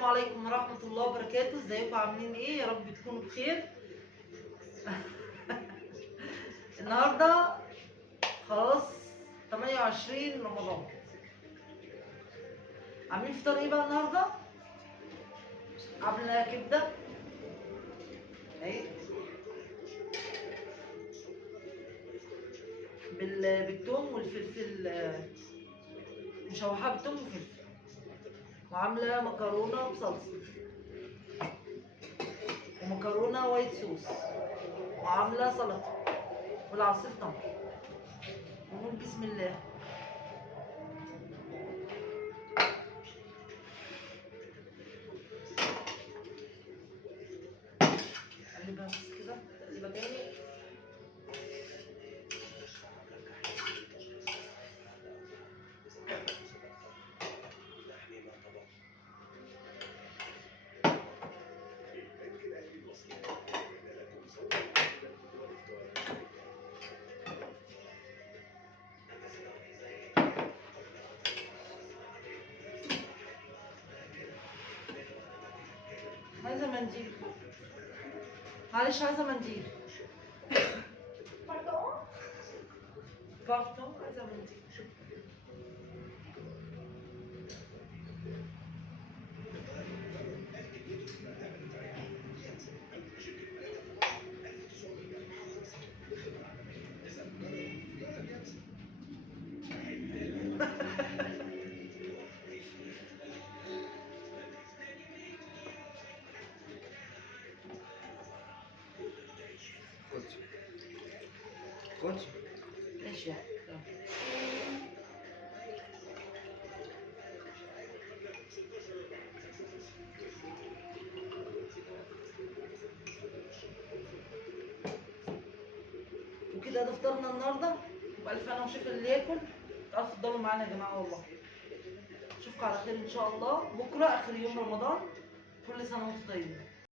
السلام عليكم ورحمة الله وبركاته. ازيكم عاملين ايه؟ يا رب تكونوا بخير. النهارده خلاص 28 رمضان. عاملين فطار ايه بقى النهارده؟ عامله كبده اهي بالثوم والفلفل، مشوحه بالثوم وفلفل، وعامله مكرونه بصلصه ومكرونه وايت صوص، وعامله سلطه والعصير تمر. ونقول بسم الله. قلبها بس كده، تقليبه تاني. عايزه منديل، معلش عايزه منديل. برضه عايزه منديل. خد ماشي يعني. وكده ده فطارنا النهارده، وبألف هنا وشفا اللي ياكل. تعالوا تفضلوا معانا يا جماعه والله. اشوفكم على خير ان شاء الله بكره اخر يوم رمضان. كل سنه وانتم طيبين.